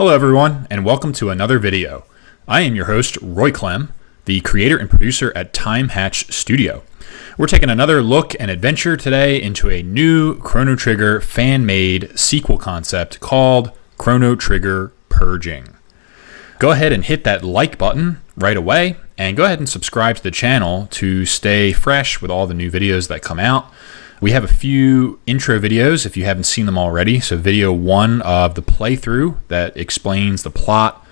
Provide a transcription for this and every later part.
Hello everyone, and welcome to another video. I am your host, Roy Clem, the creator and producer at Time Hatch Studio. We're taking another look and adventure today into a new Chrono Trigger fan-made sequel concept called Chrono Trigger Purging. Go ahead and hit that like button right away, and go ahead and subscribe to the channel to stay fresh with all the new videos that come out. We have a few intro videos if you haven't seen them already. So video 1 of the playthrough that explains the plot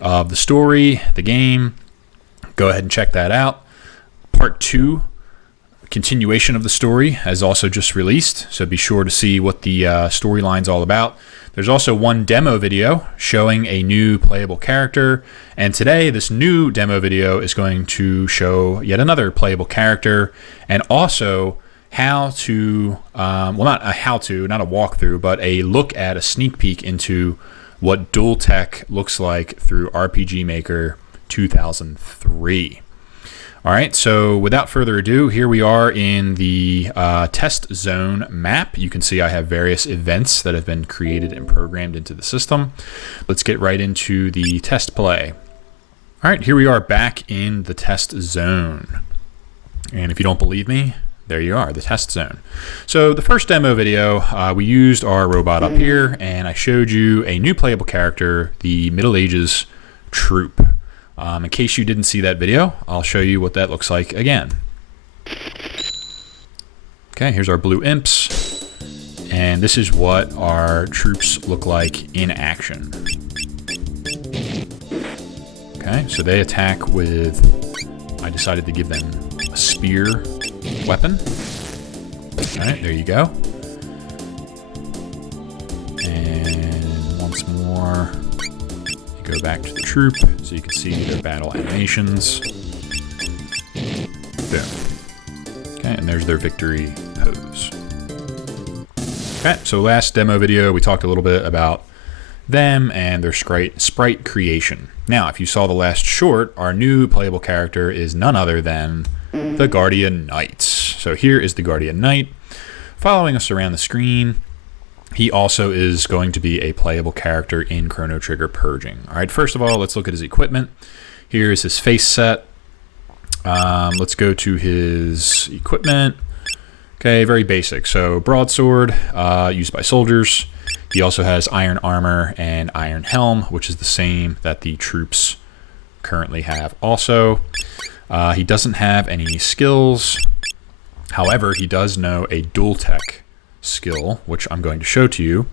of the story, the game. Go ahead and check that out. Part 2, continuation of the story, has also just released. So be sure to see what the storyline's all about. There's also one demo video showing a new playable character. And today, this new demo video is going to show yet another playable character, and also how to, well, not a walkthrough, but a look at a sneak peek into what DualTech looks like through RPG Maker 2003. All right, so without further ado, here we are in the test zone map. You can see I have various events that have been created and programmed into the system. Let's get right into the test play. All right, here we are back in the test zone. And if you don't believe me, there you are, the test zone. So the first demo video, we used our robot up here, and I showed you a new playable character, the Middle Ages Troupe. In case you didn't see that video, I'll show you what that looks like again. Okay, here's our blue imps, and this is what our troops look like in action. Okay, so they attack with, I decided to give them a spear weapon. All right, there you go. And once more, you go back to the troop so you can see their battle animations. Boom. Okay, and there's their victory pose. Okay, so last demo video, we talked a little bit about them and their sprite creation. Now, if you saw the last short, our new playable character is none other than the Guardian Knight. So here is the Guardian Knight following us around the screen. He also is going to be a playable character in Chrono Trigger Purging. All right, first of all, let's look at his equipment. Here's his face set. Let's go to his equipment. Okay, very basic. So broadsword used by soldiers. He also has iron armor and iron helm, which is the same that the troops currently have also. He doesn't have any skills. However, he does know a DualTech skill, which I'm going to show to you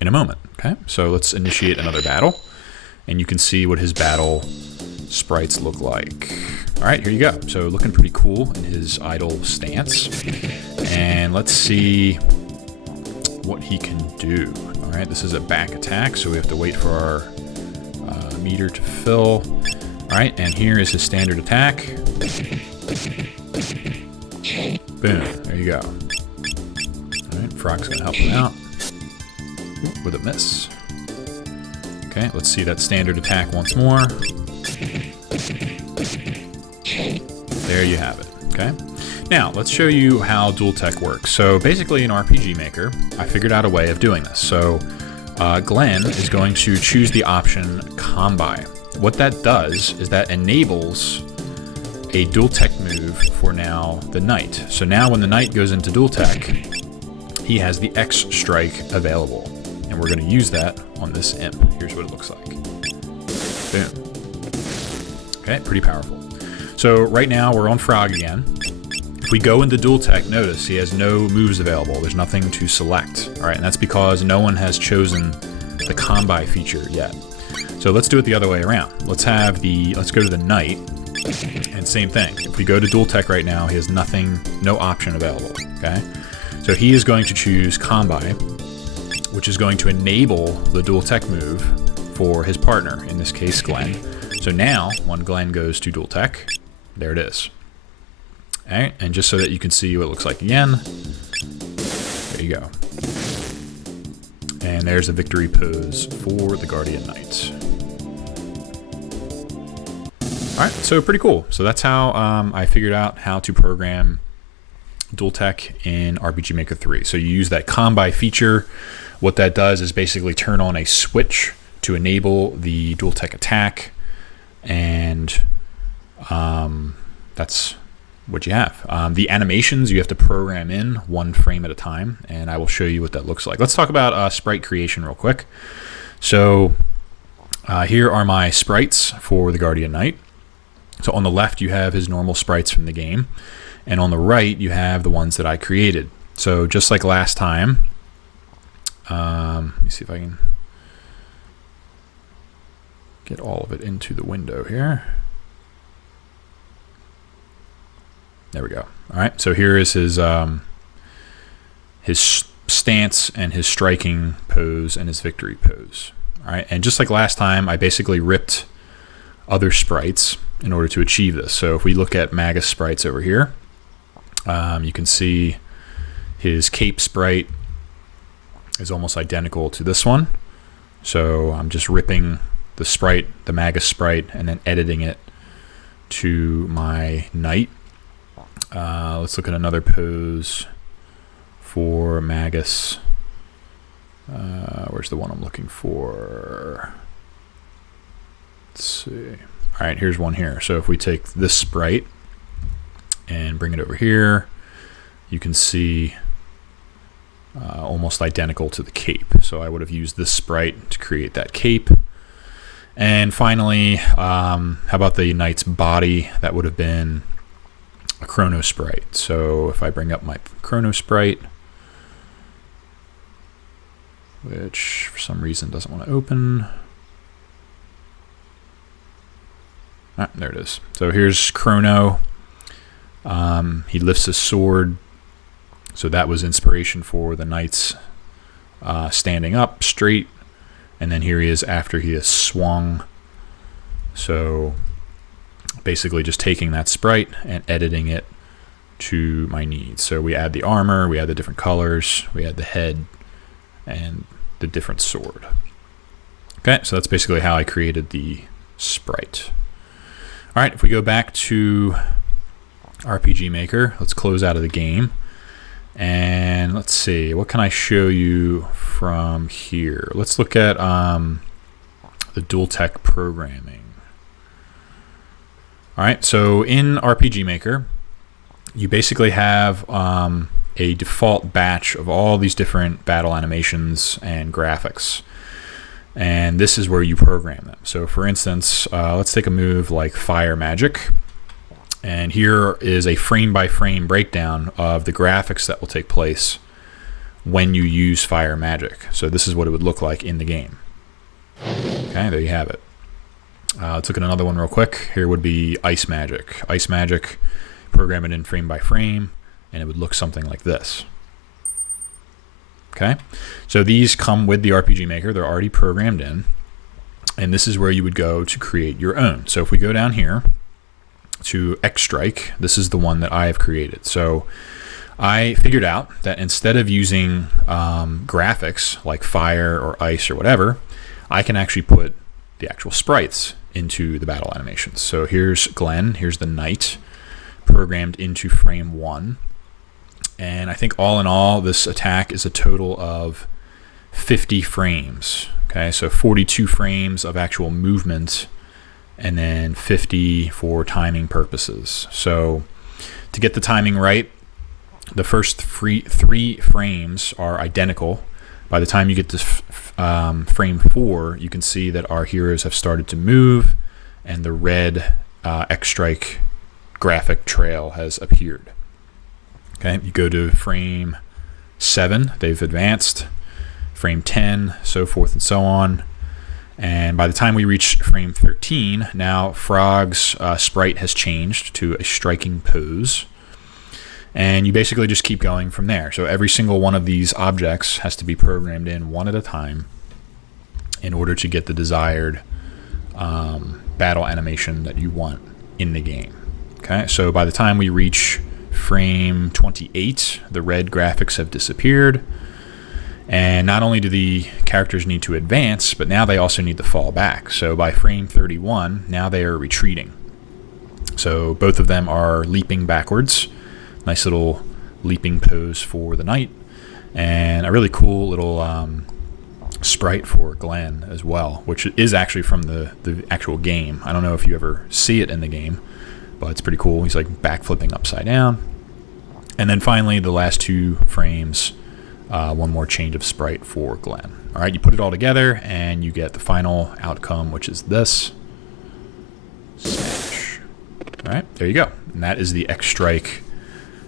in a moment. Okay, so let's initiate another battle, and you can see what his battle sprites look like. All right, here you go. So looking pretty cool in his idle stance. And let's see what he can do. All right, this is a back attack, so we have to wait for our meter to fill. All right, and here is his standard attack. Boom, there you go. All right, Frog's gonna help him out with a miss. Okay, let's see that standard attack once more. There you have it, okay? Now, let's show you how DualTech works. So basically in RPG Maker, I figured out a way of doing this. So Glenn is going to choose the option Combi. What that does is that enables a DualTech move for now the Knight. So now when the Knight goes into DualTech, he has the X strike available. And we're going to use that on this imp. Here's what it looks like. Boom. Okay, pretty powerful. So right now we're on Frog again. If we go into DualTech, notice he has no moves available. There's nothing to select. All right, and that's because no one has chosen the Combi feature yet. So let's do it the other way around. Let's go to the Knight, and same thing. If we go to DualTech right now, he has no option available, okay? So he is going to choose Combi, which is going to enable the DualTech move for his partner, in this case, Glenn. So now, when Glenn goes to DualTech, there it is. All right, and just so that you can see what it looks like again, there you go. And there's a victory pose for the Guardian Knight. All right, so pretty cool. So that's how I figured out how to program DualTech in RPG Maker 3. So you use that Combi feature. What that does is basically turn on a switch to enable the DualTech attack, and that's what you have. The animations you have to program in 1 frame at a time, and I will show you what that looks like. Let's talk about sprite creation real quick. So here are my sprites for the Guardian Knight. So on the left you have his normal sprites from the game, and on the right you have the ones that I created. So just like last time, let me see if I can get all of it into the window here. There we go. All right, so here is his stance and his striking pose and his victory pose. All right, and just like last time, I basically ripped other sprites in order to achieve this. So if we look at Magus sprites over here, you can see his cape sprite is almost identical to this one. So I'm just ripping the sprite, the Magus sprite, and then editing it to my knight. Let's look at another pose for Magus. Where's the one I'm looking for? Let's see. All right, here's one here. So if we take this sprite and bring it over here, you can see almost identical to the cape. So I would have used this sprite to create that cape. And finally, how about the knight's body? That would have been a Chrono sprite. So if I bring up my Chrono sprite, which for some reason doesn't want to open. Ah, there it is. So here's Chrono. He lifts his sword. So that was inspiration for the knight's standing up straight. And then here he is after he has swung. So basically just taking that sprite and editing it to my needs. So we add the armor, we add the different colors, we add the head, and the different sword. Okay, so that's basically how I created the sprite. All right, if we go back to RPG Maker, let's close out of the game. And let's see, what can I show you from here? Let's look at the DualTech programming. All right, so in RPG Maker, you basically have a default batch of all these different battle animations and graphics. And this is where you program them. So for instance, let's take a move like Fire Magic. And here is a frame-by-frame breakdown of the graphics that will take place when you use Fire Magic. So this is what it would look like in the game. Okay, there you have it. Let's look at another one real quick. Here would be Ice Magic. Ice Magic, program it in frame-by-frame, and it would look something like this. Okay, so these come with the RPG Maker. They're already programmed in, and this is where you would go to create your own. So if we go down here to X-Strike, this is the one that I have created. So I figured out that instead of using graphics like fire or ice or whatever, I can actually put the actual sprites into the battle animations. So here's Glenn, here's the knight, programmed into frame 1. And I think all in all, this attack is a total of 50 frames. Okay, so 42 frames of actual movement, and then 50 for timing purposes. So to get the timing right, the first three frames are identical. By the time you get to frame 4, you can see that our heroes have started to move, and the red X-Strike graphic trail has appeared. Okay, you go to frame 7, they've advanced, frame 10, so forth and so on. And by the time we reach frame 13, now Frog's sprite has changed to a striking pose. And you basically just keep going from there. So every single one of these objects has to be programmed in one at a time in order to get the desired battle animation that you want in the game. Okay, so by the time we reach frame 28, the red graphics have disappeared. And not only do the characters need to advance, but now they also need to fall back. So by frame 31, now they are retreating. So both of them are leaping backwards. Nice little leaping pose for the knight. And a really cool little sprite for Glenn as well, which is actually from the actual game. I don't know if you ever see it in the game, but it's pretty cool. He's like backflipping upside down. And then finally, the last 2 frames, one more change of sprite for Glenn. All right, you put it all together and you get the final outcome, which is this. Smash. All right, there you go. And that is the X-Strike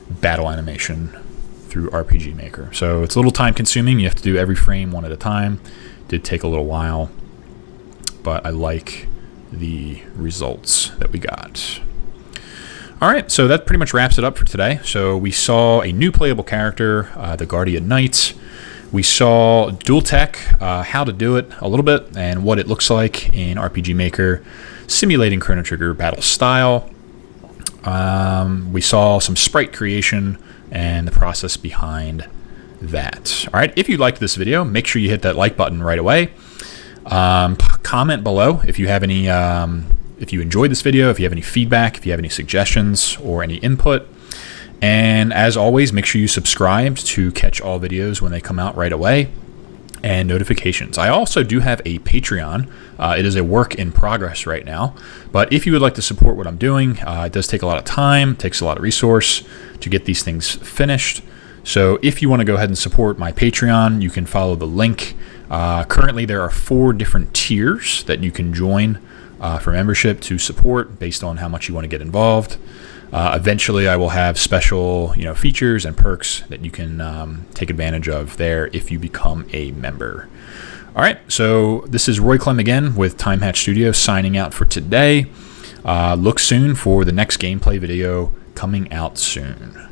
battle animation through RPG Maker. So it's a little time consuming. You have to do every frame one at a time. Did take a little while, but I like the results that we got. All right, so that pretty much wraps it up for today. So we saw a new playable character, the Guardian Knight. We saw DualTech, how to do it a little bit, and what it looks like in RPG Maker, simulating Chrono Trigger battle style. We saw some sprite creation and the process behind that. All right, if you liked this video, make sure you hit that like button right away. Comment below if you have any, if you enjoyed this video, if you have any feedback, if you have any suggestions or any input. And as always, make sure you subscribe to catch all videos when they come out right away, and notifications. I also do have a Patreon. It is a work in progress right now, but if you would like to support what I'm doing, it does take a lot of time, takes a lot of resource to get these things finished. So if you want to go ahead and support my Patreon, you can follow the link. Currently there are 4 different tiers that you can join for membership to support based on how much you want to get involved. Eventually I will have special features and perks that you can take advantage of there if you become a member. All right, so this is Roy Clem again with Time Hatch Studio signing out for today. Look soon for the next gameplay video coming out soon.